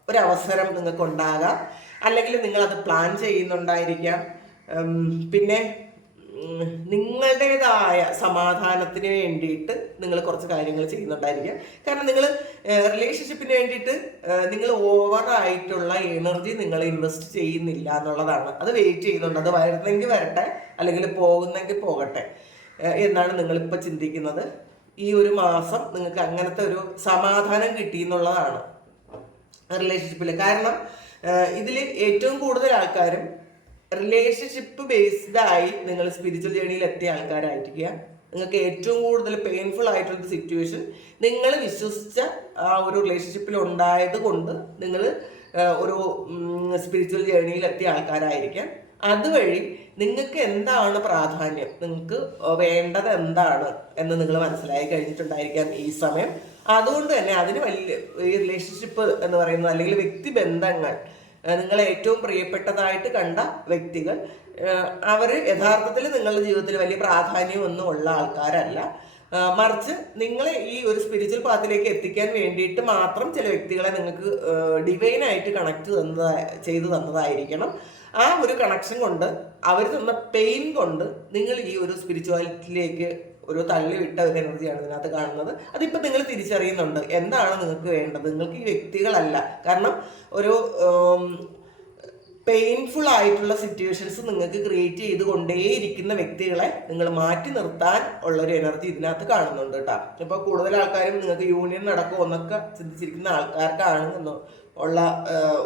ഒരു അവസരം നിങ്ങൾക്ക് ഉണ്ടാകാം അല്ലെങ്കിൽ അത് പ്ലാൻ ചെയ്യുന്നുണ്ടായിരിക്കാം. പിന്നെ നിങ്ങളുടേതായ സമാധാനത്തിന് വേണ്ടിയിട്ട് നിങ്ങൾ കുറച്ച് കാര്യങ്ങൾ ചെയ്യുന്നുണ്ടായിരിക്കാം. കാരണം നിങ്ങൾ റിലേഷൻഷിപ്പിന് വേണ്ടിയിട്ട് നിങ്ങൾ ഓവറായിട്ടുള്ള എനർജി നിങ്ങൾ ഇൻവെസ്റ്റ് ചെയ്യുന്നില്ല എന്നുള്ളതാണ്. അത് വെയിറ്റ് ചെയ്യുന്നുണ്ട്. അത് വരുന്നെങ്കിൽ വരട്ടെ അല്ലെങ്കിൽ പോകുന്നെങ്കിൽ പോകട്ടെ. എന്നാണ് നിങ്ങളിപ്പോൾ ചിന്തിക്കുന്നത്. ഈ ഒരു മാസം നിങ്ങൾക്ക് അങ്ങനത്തെ ഒരു സമാധാനം കിട്ടി എന്നുള്ളതാണ് റിലേഷൻഷിപ്പിൽ കാരണം ഇതിൽ ഏറ്റവും കൂടുതൽ ആൾക്കാരും റിലേഷൻഷിപ്പ് ബേസ്ഡ് ആയി നിങ്ങൾ സ്പിരിച്വൽ ജേണിയിൽ എത്തിയ ആൾക്കാരായിരിക്കുക. നിങ്ങൾക്ക് ഏറ്റവും കൂടുതൽ പെയിൻഫുൾ ആയിട്ടുള്ള സിറ്റുവേഷൻ നിങ്ങൾ വിശ്വസിച്ച ആ ഒരു റിലേഷൻഷിപ്പിൽ ഉണ്ടായത് കൊണ്ട് നിങ്ങൾ ഒരു സ്പിരിച്വൽ ജേണിയിൽ എത്തിയ ആൾക്കാരായിരിക്കാം അതുവഴി നിങ്ങൾക്ക് എന്താണ് പ്രാധാന്യം? നിങ്ങൾക്ക് വേണ്ടത് എന്താണ് എന്ന് നിങ്ങൾ മനസ്സിലായി കഴിഞ്ഞിട്ടുണ്ടായിരിക്കാം ഈ സമയം. അതുകൊണ്ട് തന്നെ അതിന് വലിയ ഈ റിലേഷൻഷിപ്പ് എന്ന് പറയുന്നത് അല്ലെങ്കിൽ വ്യക്തിബന്ധങ്ങൾ ഏഹ് നിങ്ങളെ ഏറ്റവും പ്രിയപ്പെട്ടതായിട്ട് കണ്ട വ്യക്തികൾ. അവർ യഥാർത്ഥത്തിൽ നിങ്ങളുടെ ജീവിതത്തിൽ വലിയ പ്രാധാന്യമൊന്നും ഉള്ള ആൾക്കാരല്ല. മറിച്ച് നിങ്ങളെ ഈ ഒരു സ്പിരിച്വൽ പാത്തിലേക്ക് എത്തിക്കാൻ വേണ്ടിയിട്ട് മാത്രം ചില വ്യക്തികളെ നിങ്ങൾക്ക് ഡിവൈനായിട്ട് കണക്ട് തന്നതാ ചെയ്തു തന്നതായിരിക്കണം. ആ ഒരു കണക്ഷൻ കൊണ്ട് അവർ തന്ന പെയിൻ കൊണ്ട് നിങ്ങൾ ഈ ഒരു സ്പിരിച്വാലിറ്റിയിലേക്ക് ഒരു തള്ളി വിട്ട ഒരു എനർജിയാണ് ഇതിനകത്ത് കാണുന്നത്. അതിപ്പോൾ നിങ്ങൾ തിരിച്ചറിയുന്നുണ്ട്. എന്താണ് നിങ്ങൾക്ക് വേണ്ടത്? നിങ്ങൾക്ക് ഈ വ്യക്തികളല്ല. കാരണം ഒരു പെയിൻഫുൾ ആയിട്ടുള്ള സിറ്റുവേഷൻസ് നിങ്ങൾക്ക് ക്രിയേറ്റ് ചെയ്തുകൊണ്ടേയിരിക്കുന്ന വ്യക്തികളെ നിങ്ങൾ മാറ്റി നിർത്താൻ ഉള്ള ഒരു എനർജി ഇതിനകത്ത് കാണുന്നുണ്ട് കേട്ടോ ഇപ്പോൾ കൂടുതൽ ആൾക്കാരും നിങ്ങൾക്ക് യൂണിയൻ നടക്കുമോ എന്നൊക്കെ ചിന്തിച്ചിരിക്കുന്ന ആൾക്കാർക്കാണ് എന്ന് ഉള്ള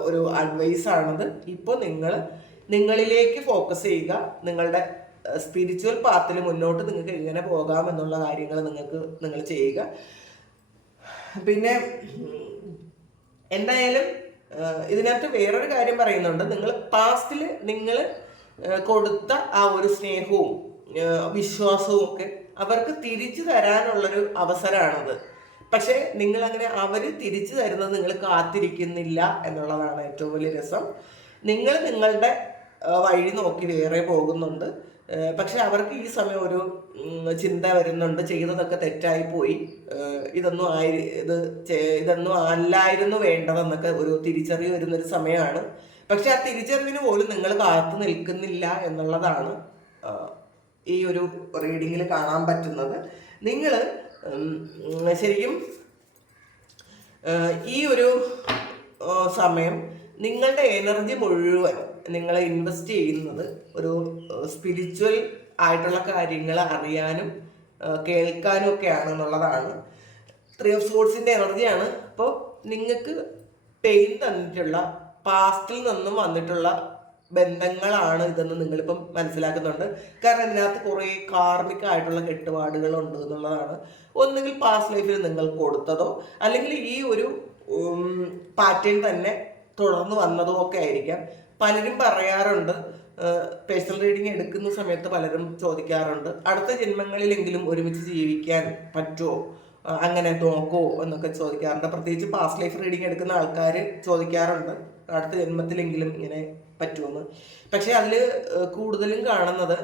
ഒരു അഡ്വൈസാണത് ഇപ്പോൾ നിങ്ങൾ നിങ്ങളിലേക്ക് ഫോക്കസ് ചെയ്യുക. നിങ്ങളുടെ സ്പിരിച്വൽ പാത്തിൽ മുന്നോട്ട് നിങ്ങൾക്ക് എങ്ങനെ പോകാം എന്നുള്ള കാര്യങ്ങൾ നിങ്ങൾക്ക് നിങ്ങൾ ചെയ്യുക. പിന്നെ എന്തായാലും ഇതിനകത്ത് വേറൊരു കാര്യം പറയുന്നുണ്ട്. നിങ്ങൾ പാസ്റ്റിൽ നിങ്ങൾ കൊടുത്ത ആ ഒരു സ്നേഹവും വിശ്വാസവും ഒക്കെ അവർക്ക് തിരിച്ചു തരാനുള്ളൊരു അവസരമാണത് പക്ഷേ നിങ്ങൾ അങ്ങനെ അവർ തിരിച്ചു തരുന്നത് നിങ്ങൾ കാത്തിരിക്കുന്നില്ല എന്നുള്ളതാണ് ഏറ്റവും വലിയ രസം. നിങ്ങൾ നിങ്ങളുടെ വഴി നോക്കി വേറെ പോകുന്നുണ്ട്. പക്ഷെ അവർക്ക് ഈ സമയം ഒരു ചിന്ത വരുന്നുണ്ട്. ചെയ്തതൊക്കെ തെറ്റായി പോയി. ഇതൊന്നും ആയി ഇത് ഇതൊന്നും അല്ലായിരുന്നു വേണ്ടതെന്നൊക്കെ ഒരു തിരിച്ചറിവ് വരുന്നൊരു സമയമാണ്. പക്ഷെ ആ തിരിച്ചറിവിന് പോലും നിങ്ങൾ കാത്തു നിൽക്കുന്നില്ല എന്നുള്ളതാണ് ഈ ഒരു റീഡിങ്ങിൽ കാണാൻ പറ്റുന്നത്. നിങ്ങൾ ശരിക്കും ഈ ഒരു സമയം നിങ്ങളുടെ എനർജി മുഴുവൻ നിങ്ങൾ ഇൻവെസ്റ്റ് ചെയ്യുന്നത് ഒരു സ്പിരിച്വൽ ആയിട്ടുള്ള കാര്യങ്ങൾ അറിയാനും കേൾക്കാനും ഒക്കെയാണ് എന്നുള്ളതാണ്. ത്രീ ഓഫ് സോഴ്സിന്റെ എനർജിയാണ് അപ്പോൾ നിങ്ങൾക്ക് പെയിൻ തന്നിട്ടുള്ള പാസ്റ്റിൽ നിന്നും വന്നിട്ടുള്ള ബന്ധങ്ങളാണ് ഇതെന്ന് നിങ്ങളിപ്പം മനസ്സിലാക്കുന്നുണ്ട്. കാരണം ഇതിനകത്ത് കുറേ കാർമിക ആയിട്ടുള്ള കെട്ടുപാടുകളുണ്ട് എന്നുള്ളതാണ്. ഒന്നുകിൽ പാസ്റ്റ് ലൈഫിൽ നിങ്ങൾ കൊടുത്തതോ അല്ലെങ്കിൽ ഈ ഒരു പാറ്റേൺ തന്നെ തുടർന്ന് വന്നതോ ഒക്കെ ആയിരിക്കാം. പലരും പറയാറുണ്ട് പേഴ്സണൽ റീഡിങ് എടുക്കുന്ന സമയത്ത് പലരും ചോദിക്കാറുണ്ട് അടുത്ത ജന്മങ്ങളിലെങ്കിലും ഒരുമിച്ച് ജീവിക്കാൻ പറ്റുമോ അങ്ങനെ നോക്കോ എന്നൊക്കെ ചോദിക്കാറുണ്ട്. പ്രത്യേകിച്ച് പാസ്റ്റ് ലൈഫ് റീഡിങ് എടുക്കുന്ന ആൾക്കാർ ചോദിക്കാറുണ്ട് അടുത്ത ജന്മത്തിലെങ്കിലും ഇങ്ങനെ പറ്റുമെന്ന് പക്ഷെ അതിൽ കൂടുതലും കാണുന്നത്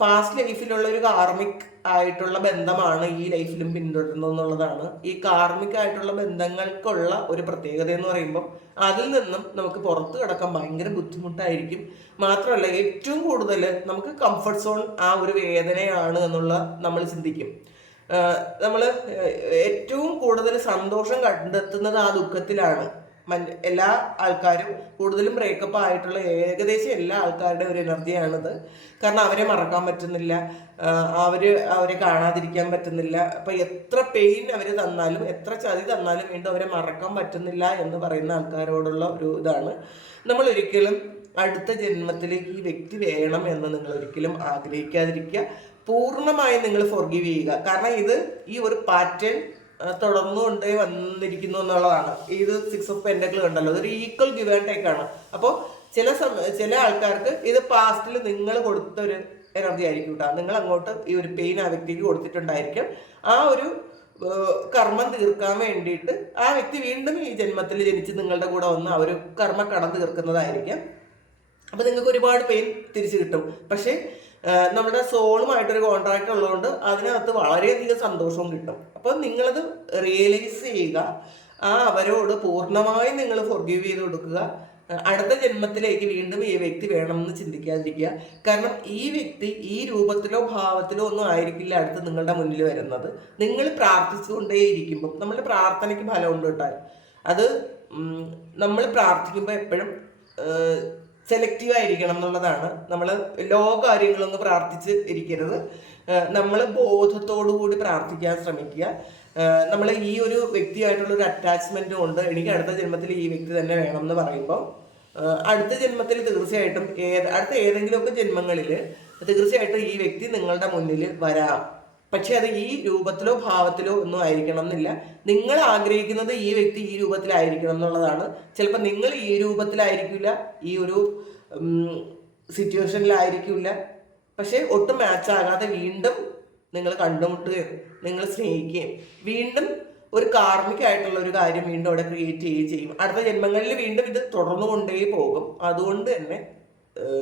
പാസ്റ്റ് ലൈഫിലുള്ള ഒരു കാർമിക് ആയിട്ടുള്ള ബന്ധമാണ് ഈ ലൈഫിലും പിന്തുടരുന്നത് എന്നുള്ളതാണ് ഈ കാർമിക് ആയിട്ടുള്ള ബന്ധങ്ങൾക്കുള്ള ഒരു പ്രത്യേകത എന്ന് പറയുമ്പോൾ അതിൽ നിന്നും നമുക്ക് പുറത്തു കിടക്കാൻ ഭയങ്കര ബുദ്ധിമുട്ടായിരിക്കും. മാത്രമല്ല ഏറ്റവും കൂടുതൽ നമുക്ക് കംഫർട്ട് സോൺ ആ ഒരു വേദനയാണ് എന്നുള്ള നമ്മൾ ചിന്തിക്കും. നമ്മൾ ഏറ്റവും കൂടുതൽ സന്തോഷം കണ്ടെത്തുന്നത് ആ ദുഃഖത്തിലാണ്. എല്ലാ ആൾക്കാരും കൂടുതലും ബ്രേക്കപ്പ് ആയിട്ടുള്ള ഏകദേശം എല്ലാ ആൾക്കാരുടെ ഒരു എനർജിയാണിത്. കാരണം അവരെ മറക്കാൻ പറ്റുന്നില്ല. അവർ അവർ കാണാതിരിക്കാൻ പറ്റുന്നില്ല. അപ്പൊ എത്ര പെയിൻ അവർ തന്നാലും എത്ര ചതി തന്നാലും വീണ്ടും അവരെ മറക്കാൻ പറ്റുന്നില്ല എന്ന് പറയുന്ന ആൾക്കാരോടുള്ള ഒരു ഇതാണ്. നമ്മൾ ഒരിക്കലും അടുത്ത ജന്മത്തിലേക്ക് ഈ വ്യക്തി വേണം എന്ന് നിങ്ങൾ ഒരിക്കലും ആഗ്രഹിക്കാതിരിക്കുക. പൂർണമായും നിങ്ങൾ ഫോർഗീവ് ചെയ്യുക. കാരണം ഇത് ഈ ഒരു പാറ്റേൺ തുടർന്നുകൊണ്ടേ വന്നിരിക്കുന്നു എന്നുള്ളതാണ്. ഇത് സിക്സ് ഓഫ് പെൻഡക്കിൾ കണ്ടല്ലോ. ഇതൊരു ഈക്വൽ ഗിവ് ആൻഡ് ടേക്ക് ആണ്. അപ്പോൾ ചില സമ ചില ആൾക്കാർക്ക് ഇത് പാസ്റ്റിൽ നിങ്ങൾ കൊടുത്ത ഒരു എനർജി ആയിരിക്കും കേട്ടോ നിങ്ങൾ അങ്ങോട്ട് ഈ ഒരു പെയിൻ ആ വ്യക്തിക്ക് കൊടുത്തിട്ടുണ്ടായിരിക്കും. ആ ഒരു കർമ്മം തീർക്കാൻ വേണ്ടിയിട്ട് ആ വ്യക്തി വീണ്ടും ഈ ജന്മത്തിൽ ജനിച്ച് നിങ്ങളുടെ കൂടെ വന്ന് ആ ഒരു കർമ്മ കടം തീർക്കുന്നതായിരിക്കും. അപ്പോൾ നിങ്ങൾക്ക് ഒരുപാട് പെയിൻ തിരിച്ചു കിട്ടും. പക്ഷേ നമ്മുടെ സോളുമായിട്ടൊരു കോൺട്രാക്ട് ഉള്ളതുകൊണ്ട് അതിനകത്ത് വളരെയധികം സന്തോഷവും കിട്ടും. അപ്പം നിങ്ങളത് റിയലൈസ് ചെയ്യുക. ആ അവരോട് പൂർണമായും നിങ്ങൾ ഫൊർഗീവ് ചെയ്ത് കൊടുക്കുക. അടുത്ത ജന്മത്തിലേക്ക് വീണ്ടും ഈ വ്യക്തി വേണമെന്ന് ചിന്തിക്കാതിരിക്കുക. കാരണം ഈ വ്യക്തി ഈ രൂപത്തിലോ ഭാവത്തിലോ ഒന്നും ആയിരിക്കില്ല അടുത്ത് നിങ്ങളുടെ മുന്നിൽ വരുന്നത്. നിങ്ങൾ പ്രാർത്ഥിച്ചുകൊണ്ടേയിരിക്കുമ്പോൾ നമ്മുടെ പ്രാർത്ഥനയ്ക്ക് ഫലമുണ്ട് കേട്ടോ. അത് നമ്മൾ പ്രാർത്ഥിക്കുമ്പോൾ എപ്പോഴും സെലക്റ്റീവ് ആയിരിക്കണം എന്നുള്ളതാണ് നമ്മൾ ലോ കാര്യങ്ങളൊന്നും പ്രാർത്ഥിച്ച് ഇരിക്കരുത്. നമ്മൾ കൂടി പ്രാർത്ഥിക്കാൻ ശ്രമിക്കുക. നമ്മൾ ഈ ഒരു വ്യക്തിയായിട്ടുള്ള ഒരു അറ്റാച്ച്മെന്റ് ഉണ്ട്. എനിക്ക് അടുത്ത ജന്മത്തിൽ ഈ വ്യക്തി തന്നെ വേണം എന്ന് പറയുമ്പോൾ അടുത്ത ജന്മത്തിൽ തീർച്ചയായിട്ടും ഏത് അടുത്ത ഏതെങ്കിലുമൊക്കെ ജന്മങ്ങളിൽ തീർച്ചയായിട്ടും ഈ വ്യക്തി നിങ്ങളുടെ മുന്നിൽ വരാം. പക്ഷെ അത് ഈ രൂപത്തിലോ ഭാവത്തിലോ ഒന്നും ആയിരിക്കണം എന്നില്ല നിങ്ങൾ ആഗ്രഹിക്കുന്നത് ഈ വ്യക്തി ഈ രൂപത്തിലായിരിക്കണം എന്നുള്ളതാണ്. ചിലപ്പോൾ നിങ്ങൾ ഈ രൂപത്തിലായിരിക്കില്ല ഈ ഒരു സിറ്റുവേഷനിലായിരിക്കില്ല പക്ഷെ ഒട്ടും മാച്ച് ആകാതെ വീണ്ടും നിങ്ങൾ കണ്ടുമുട്ടുകയും നിങ്ങൾ സ്നേഹിക്കുകയും വീണ്ടും ഒരു കാർമികമായിട്ടുള്ള ഒരു കാര്യം വീണ്ടും അവിടെ ക്രിയേറ്റ് ചെയ്യുകയും ചെയ്യും. അടുത്ത ജന്മങ്ങളിൽ വീണ്ടും ഇത് തുടർന്നു കൊണ്ടേ പോകും. അതുകൊണ്ട് തന്നെ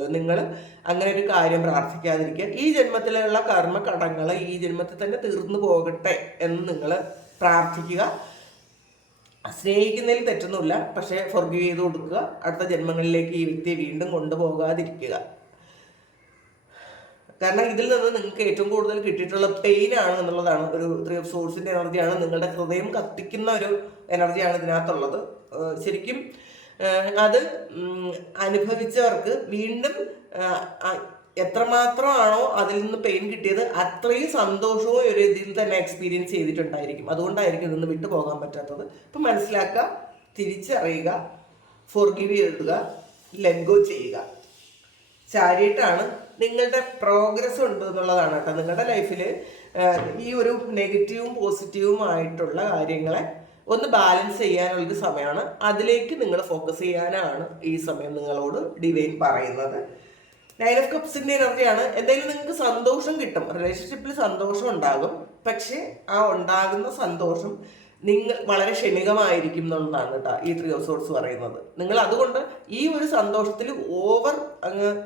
നിങ്ങൾ അങ്ങനെ ഒരു കാര്യം പ്രാർത്ഥിക്കാതിരിക്കുക. ഈ ജന്മത്തിലുള്ള കർമ്മ കടങ്ങൾ ഈ ജന്മത്തിൽ തന്നെ തീർന്നു പോകട്ടെ എന്ന് നിങ്ങൾ പ്രാർത്ഥിക്കുക. സ്നേഹിക്കുന്നതിൽ തെറ്റൊന്നുമില്ല. പക്ഷേ ഫൊർഗീവ് ചെയ്ത് കൊടുക്കുക. അടുത്ത ജന്മങ്ങളിലേക്ക് ഈ വ്യക്തിയെ വീണ്ടും കൊണ്ടുപോകാതിരിക്കുക. കാരണം ഇതിൽ നിന്ന് നിങ്ങൾക്ക് ഏറ്റവും കൂടുതൽ കിട്ടിയിട്ടുള്ള പെയിൻ ആണ് എന്നുള്ളതാണ്. ഒരു ത്രീ ഓഫ് സോഴ്സിന്റെ എനർജിയാണ് നിങ്ങളുടെ ഹൃദയം കത്തിക്കുന്ന ഒരു എനർജിയാണ് ഇതിനകത്തുള്ളത്. ശരിക്കും അത് അനുഭവിച്ചവർക്ക് വീണ്ടും എത്രമാത്രമാണോ അതിൽ നിന്ന് പെയിൻ കിട്ടിയത് അത്രയും സന്തോഷവും ഒരു ഇതിൽ തന്നെ എക്സ്പീരിയൻസ് ചെയ്തിട്ടുണ്ടായിരിക്കും. അതുകൊണ്ടായിരിക്കും ഇതൊന്ന് വിട്ടു പോകാൻ പറ്റാത്തത്. ഇപ്പം മനസ്സിലാക്കുക തിരിച്ചറിയുക ഫോർഗീവ് ചെയ്യുക ലെങ്കോ ചെയ്യുക. ചാരിയിട്ടാണ് നിങ്ങളുടെ പ്രോഗ്രസ് ഉണ്ട് എന്നുള്ളതാണ് കേട്ടോ. നിങ്ങളുടെ ലൈഫിൽ ഈ ഒരു നെഗറ്റീവും പോസിറ്റീവും ആയിട്ടുള്ള കാര്യങ്ങളെ ഒന്ന് ബാലൻസ് ചെയ്യാനുള്ളൊരു സമയമാണ്. അതിലേക്ക് നിങ്ങൾ ഫോക്കസ് ചെയ്യാനാണ് ഈ സമയം നിങ്ങളോട് ഡിവൈൻ പറയുന്നത്. നയൻ ഓഫ് കപ്സിന്റെ എനർജിയാണ് എന്തായാലും നിങ്ങൾക്ക് സന്തോഷം കിട്ടും. റിലേഷൻഷിപ്പിൽ സന്തോഷം ഉണ്ടാകും. പക്ഷേ ആ ഉണ്ടാകുന്ന സന്തോഷം നിങ്ങൾ വളരെ ക്ഷണികമായിരിക്കും എന്നുള്ളതാണ് കേട്ടോ ഈ ത്രീ ഓഫ് സോർട്സ് പറയുന്നത്. നിങ്ങൾ അതുകൊണ്ട് ഈ ഒരു സന്തോഷത്തിൽ ഓവർ അങ്ങ്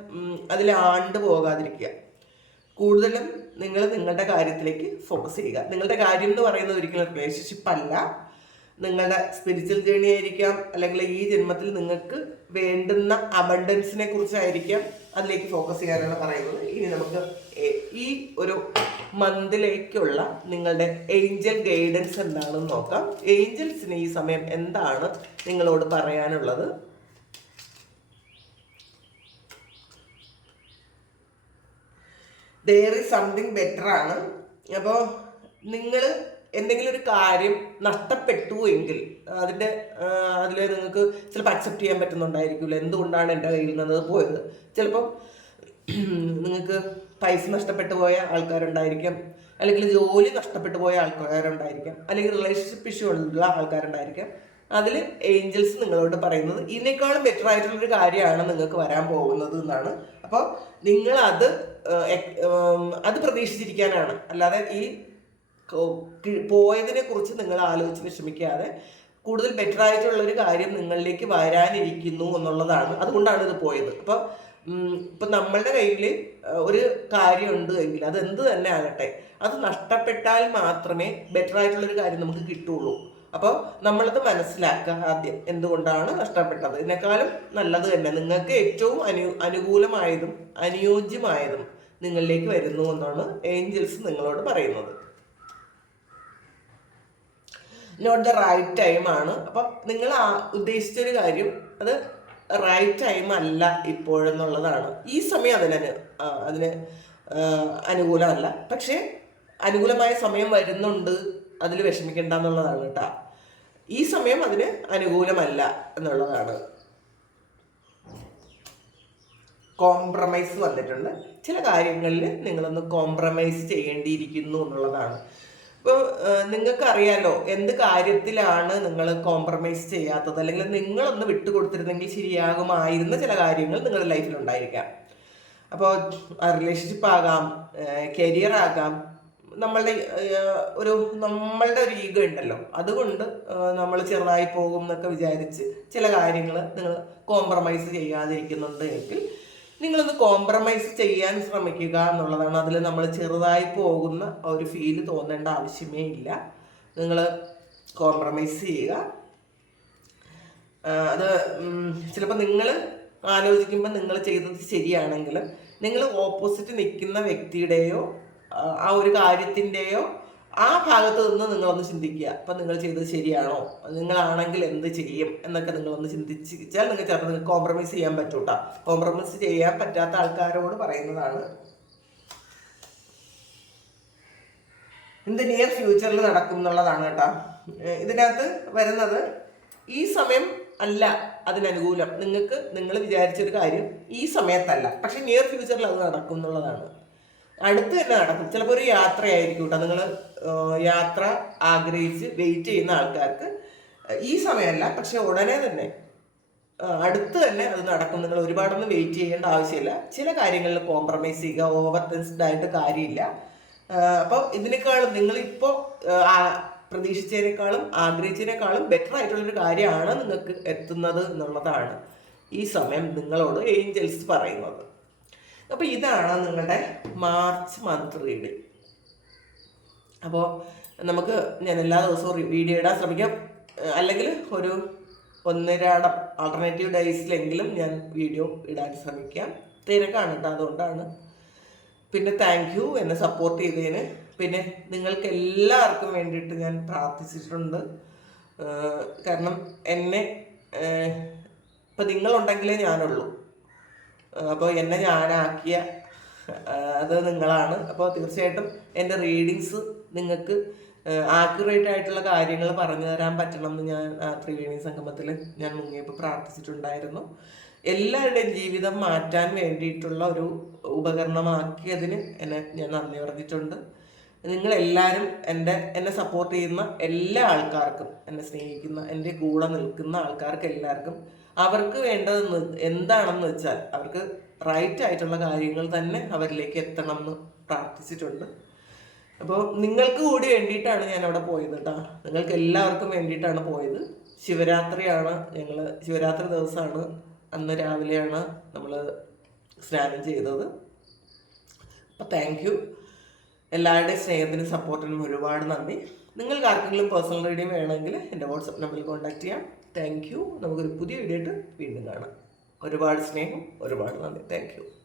അതിൽ ആണ്ട് പോകാതിരിക്കുക. കൂടുതലും നിങ്ങൾ നിങ്ങളുടെ കാര്യത്തിലേക്ക് ഫോക്കസ് ചെയ്യുക. നിങ്ങളുടെ കാര്യം എന്ന് പറയുന്നത് ഒരിക്കലും റിലേഷൻഷിപ്പ് അല്ല. നിങ്ങളുടെ സ്പിരിച്വൽ ജേണി ആയിരിക്കാം. അല്ലെങ്കിൽ ഈ ജന്മത്തിൽ നിങ്ങൾക്ക് വേണ്ടുന്ന അബണ്ടൻസിനെ കുറിച്ചായിരിക്കാം അതിലേക്ക് ഫോക്കസ് ചെയ്യാനാണ് പറയുന്നത്. ഇനി നമുക്ക് ഈ ഒരു മന്തിലേക്കുള്ള നിങ്ങളുടെ ഏഞ്ചൽ ഗൈഡൻസ് എന്താണെന്ന് നോക്കാം. ഏഞ്ചൽസിന് ഈ സമയം എന്താണ് നിങ്ങളോട് പറയാനുള്ളത്? ദർ ഈസ് സംതിങ് ബെറ്റർ ആണ്. അപ്പോൾ നിങ്ങൾ എന്തെങ്കിലും ഒരു കാര്യം നഷ്ടപ്പെട്ടു എങ്കിൽ അതിന്റെ അതിൽ നിങ്ങൾക്ക് ചിലപ്പോൾ അക്സെപ്റ്റ് ചെയ്യാൻ പറ്റുന്നുണ്ടായിരിക്കില്ല എന്തുകൊണ്ടാണ് എന്റെ കയ്യിൽ നിന്ന് പോയത്? ചിലപ്പം നിങ്ങൾക്ക് പൈസ നഷ്ടപ്പെട്ടു പോയ ആൾക്കാരുണ്ടായിരിക്കാം. അല്ലെങ്കിൽ ജോലി നഷ്ടപ്പെട്ടു പോയ ആൾക്കാരുണ്ടായിരിക്കാം. അല്ലെങ്കിൽ റിലേഷൻഷിപ്പ് ഇഷ്യൂ ഉള്ള ആൾക്കാരുണ്ടായിരിക്കാം. അതിൽ ഏഞ്ചൽസ് നിങ്ങളോട് പറയുന്നത് ഇതിനേക്കാളും ബെറ്റർ ആയിട്ടുള്ളൊരു കാര്യമാണ് നിങ്ങൾക്ക് വരാൻ പോകുന്നത് എന്നാണ്. അപ്പോൾ നിങ്ങളത് അത് പ്രതീക്ഷിച്ചിരിക്കാനാണ്. അല്ലാതെ ഈ പോയതിനെ കുറിച്ച് നിങ്ങൾ ആലോചിച്ച് വിഷമിക്കാതെ കൂടുതൽ ബെറ്റർ ആയിട്ടുള്ള ഒരു കാര്യം നിങ്ങളിലേക്ക് വരാനിരിക്കുന്നു എന്നുള്ളതാണ്. അതുകൊണ്ടാണ് ഇത് പോയത്. അപ്പൊ ഇപ്പം നമ്മളുടെ കയ്യിൽ ഒരു കാര്യമുണ്ട് എങ്കിൽ അത് എന്ത് തന്നെ ആകട്ടെ അത് നഷ്ടപ്പെട്ടാൽ മാത്രമേ ബെറ്റർ ആയിട്ടുള്ള ഒരു കാര്യം നമുക്ക് കിട്ടുള്ളൂ. അപ്പോൾ നമ്മളത് മനസ്സിലാക്കുക ആദ്യം എന്തുകൊണ്ടാണ് നഷ്ടപ്പെട്ടത്. ഇതിനേക്കാളും നല്ലത് തന്നെ നിങ്ങൾക്ക് ഏറ്റവും അനു അനുകൂലമായതും അനുയോജ്യമായതും നിങ്ങളിലേക്ക് വരുന്നു എന്നാണ് ഏഞ്ചൽസ് നിങ്ങളോട് പറയുന്നത്. നോട്ട് ദ റൈറ്റ് ടൈം ആണ്. അപ്പം നിങ്ങൾ ആ ഉദ്ദേശിച്ചൊരു കാര്യം അത് റൈറ്റ് ടൈം അല്ല ഇപ്പോഴെന്നുള്ളതാണ്. ഈ സമയം അതിന് അതിന് അനുകൂലമല്ല. പക്ഷേ അനുകൂലമായ സമയം വരുന്നുണ്ട്. അതിൽ വിഷമിക്കേണ്ട എന്നുള്ളതാണ് കേട്ടോ. ഈ സമയം അതിന് അനുകൂലമല്ല എന്നുള്ളതാണ്. കോംപ്രമൈസ് വന്നിട്ടുണ്ട്. ചില കാര്യങ്ങളിൽ നിങ്ങളൊന്ന് കോംപ്രമൈസ് ചെയ്യേണ്ടിയിരിക്കുന്നു എന്നുള്ളതാണ്. ഇപ്പോൾ നിങ്ങൾക്ക് അറിയാലോ എന്ത് കാര്യത്തിലാണ് നിങ്ങൾ കോംപ്രമൈസ് ചെയ്യാത്തത്? അല്ലെങ്കിൽ നിങ്ങളൊന്ന് വിട്ടുകൊടുത്തിരുന്നെങ്കിൽ ശരിയാകുമായിരുന്ന ചില കാര്യങ്ങൾ നിങ്ങളുടെ ലൈഫിൽ ഉണ്ടായിരിക്കാം. അപ്പോൾ റിലേഷൻഷിപ്പ് ആകാം കരിയർ ആകാം. നമ്മളുടെ ഒരു നമ്മളുടെ ഒരു ഈഗോ ഉണ്ടല്ലോ. അതുകൊണ്ട് നമ്മൾ ചെറുതായി പോകും എന്നൊക്കെ വിചാരിച്ച് ചില കാര്യങ്ങൾ നിങ്ങൾ കോംപ്രമൈസ് ചെയ്യാതിരിക്കുന്നുണ്ട് എങ്കിൽ നിങ്ങളൊന്ന് കോംപ്രമൈസ് ചെയ്യാൻ ശ്രമിക്കുക എന്നുള്ളതാണ്. അതിൽ നമ്മൾ ചെറുതായി പോകുന്ന ഒരു ഫീൽ തോന്നേണ്ട ആവശ്യമേ ഇല്ല. നിങ്ങൾ കോംപ്രമൈസ് ചെയ്യുക. അത് ചിലപ്പോൾ നിങ്ങൾ ആലോചിക്കുമ്പോൾ നിങ്ങൾ ചെയ്തത് ശരിയാണെങ്കിൽ നിങ്ങൾ ഓപ്പോസിറ്റ് നിൽക്കുന്ന വ്യക്തിയുടെയോ ആ, ഒരു കാര്യത്തിന്റെയോ ആ ഭാഗത്ത് നിന്ന് നിങ്ങളൊന്ന് ചിന്തിക്കുക. അപ്പം നിങ്ങൾ ചെയ്തത് ശരിയാണോ? നിങ്ങളാണെങ്കിൽ എന്ത് ചെയ്യും എന്നൊക്കെ നിങ്ങൾ ഒന്ന് ചിന്തിച്ചാൽ നിങ്ങൾ ചിലപ്പോൾ നിങ്ങൾക്ക് കോംപ്രമൈസ് ചെയ്യാൻ പറ്റൂട്ടാ. കോംപ്രമൈസ് ചെയ്യാൻ പറ്റാത്ത ആൾക്കാരോട് പറയുന്നതാണ് ഇൻ ദ നിയർ ഫ്യൂച്ചറിൽ നടക്കും എന്നുള്ളതാണ് കേട്ടോ. ഇതിനകത്ത് വരുന്നത് ഈ സമയം അല്ല അതിനനുകൂലം നിങ്ങൾക്ക് നിങ്ങൾ വിചാരിച്ചൊരു കാര്യം ഈ സമയത്തല്ല. പക്ഷെ നിയർ ഫ്യൂച്ചറിൽ അത് നടക്കും എന്നുള്ളതാണ്. അടുത്ത് തന്നെ നടക്കും. ചിലപ്പോൾ ഒരു യാത്രയായിരിക്കും കേട്ടോ. നിങ്ങൾ യാത്ര ആഗ്രഹിച്ച് വെയിറ്റ് ചെയ്യുന്ന ആൾക്കാർക്ക് ഈ സമയമല്ല പക്ഷെ ഉടനെ തന്നെ അടുത്ത് തന്നെ അത് നടക്കും. നിങ്ങൾ ഒരുപാടൊന്നും വെയിറ്റ് ചെയ്യേണ്ട ആവശ്യമില്ല. ചില കാര്യങ്ങളിൽ കോംപ്രമൈസ് ചെയ്യുക ഓവർ ടെൻസ്ഡ് ആയിട്ട് കാര്യമില്ല. അപ്പോൾ ഇതിനേക്കാളും നിങ്ങളിപ്പോൾ പ്രതീക്ഷിച്ചതിനേക്കാളും ആഗ്രഹിച്ചതിനേക്കാളും ബെറ്റർ ആയിട്ടുള്ളൊരു കാര്യമാണ് നിങ്ങൾക്ക് എത്തുന്നത് എന്നുള്ളതാണ് ഈ സമയം നിങ്ങളോട് ഏഞ്ചൽസ് പറയുന്നത്. അപ്പോൾ ഇതാണ് നിങ്ങളുടെ മാർച്ച് മന്ത് റീഡിങ് അപ്പോൾ നമുക്ക് ഞാൻ എല്ലാ ദിവസവും വീഡിയോ ഇടാൻ ശ്രമിക്കാം. അല്ലെങ്കിൽ ഒരു ഒന്നരാടം ആൾട്ടർനേറ്റീവ് ഡേയ്സിലെങ്കിലും ഞാൻ വീഡിയോ ഇടാൻ ശ്രമിക്കാം. തിരക്കാണ് കേട്ടോ അതുകൊണ്ടാണ്. പിന്നെ താങ്ക് യു എന്നെ സപ്പോർട്ട് ചെയ്തതിന്. പിന്നെ നിങ്ങൾക്ക് എല്ലാവർക്കും വേണ്ടിയിട്ട് ഞാൻ പ്രാർത്ഥിച്ചിട്ടുണ്ട്. കാരണം എന്നെ ഇപ്പം നിങ്ങളുണ്ടെങ്കിലേ ഞാനുള്ളൂ. അപ്പോൾ എന്നെ ഞാനാക്കിയ അത് നിങ്ങളാണ്. അപ്പോൾ തീർച്ചയായിട്ടും എന്റെ റീഡിങ്സ് നിങ്ങൾക്ക് ആക്യുറേറ്റ് ആയിട്ടുള്ള കാര്യങ്ങൾ പറഞ്ഞു തരാൻ പറ്റണം എന്ന് ഞാൻ ആ ത്രിവേണി സംഗമത്തിൽ ഞാൻ മുങ്ങിയപ്പോൾ പ്രാർത്ഥിച്ചിട്ടുണ്ടായിരുന്നു. എല്ലാവരുടെയും ജീവിതം മാറ്റാൻ വേണ്ടിയിട്ടുള്ള ഒരു ഉപകരണമാക്കിയതിന് എന്നെ ഞാൻ നന്ദി പറഞ്ഞിട്ടുണ്ട്. നിങ്ങളെല്ലാവരും എന്റെ എന്നെ സപ്പോർട്ട് ചെയ്യുന്ന എല്ലാ ആൾക്കാർക്കും എന്നെ സ്നേഹിക്കുന്ന എന്റെ കൂടെ നിൽക്കുന്ന ആൾക്കാർക്ക് എല്ലാവർക്കും അവർക്ക് വേണ്ടത് എന്താണെന്ന് വെച്ചാൽ അവർക്ക് റൈറ്റ് ആയിട്ടുള്ള കാര്യങ്ങൾ തന്നെ അവരിലേക്ക് എത്തണം എന്ന് പ്രാർത്ഥിച്ചിട്ടുണ്ട്. അപ്പോൾ നിങ്ങൾക്ക് കൂടി വേണ്ടിയിട്ടാണ് ഞാൻ അവിടെ പോയത് കേട്ടോ. നിങ്ങൾക്ക് എല്ലാവർക്കും വേണ്ടിയിട്ടാണ് പോയത്. ശിവരാത്രിയാണ് ഞങ്ങൾ ശിവരാത്രി ദിവസമാണ് അന്ന് രാവിലെയാണ് നമ്മൾ സ്നാനം ചെയ്തത്. അപ്പോൾ താങ്ക് യു എല്ലാവരുടെയും സ്നേഹത്തിനും സപ്പോർട്ടിനും ഒരുപാട് നന്ദി. നിങ്ങൾക്ക് ആർക്കെങ്കിലും പേഴ്സണൽ റീഡിങ് വേണമെങ്കിൽ എന്റെ വാട്സപ്പ് നമ്പറിൽ കോൺടാക്ട് ചെയ്യാം. Thank you. നമുക്കൊരു പുതിയ വീഡിയോ ആയിട്ട് വീണ്ടും കാണാം. ഒരുപാട് സ്നേഹം ഒരുപാട് നന്ദി. Thank you.